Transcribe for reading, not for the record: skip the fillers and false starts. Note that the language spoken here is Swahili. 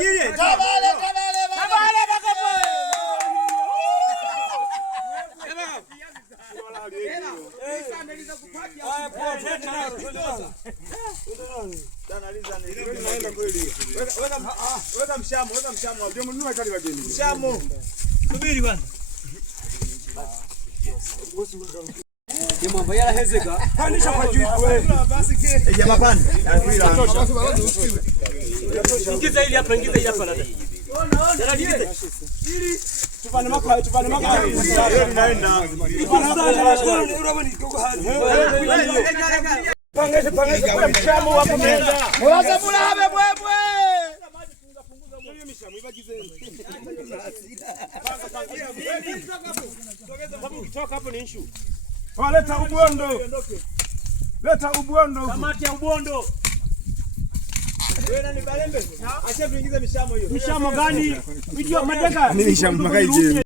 kile. Tabale bakapo. Weka mshamo. Ndio mnunua kali wageni. Mshamo. Subiri kwanza. Mambo yala hezeka. Pandisha kwa juu wewe. Jamaa pande. Ingiza hili hapa dada. Tupane makai. Naenda. Pangesha kwa mshamo hapo meza. Mwaza mula habe bwebwe. Toka hapo ni issue. Leta ubondo. Kamati ya ubondo. Wewe nani Balembe? Acha tuingize mishamo hiyo. Mishamo gani? Video madeka. Nini mishamo makai je?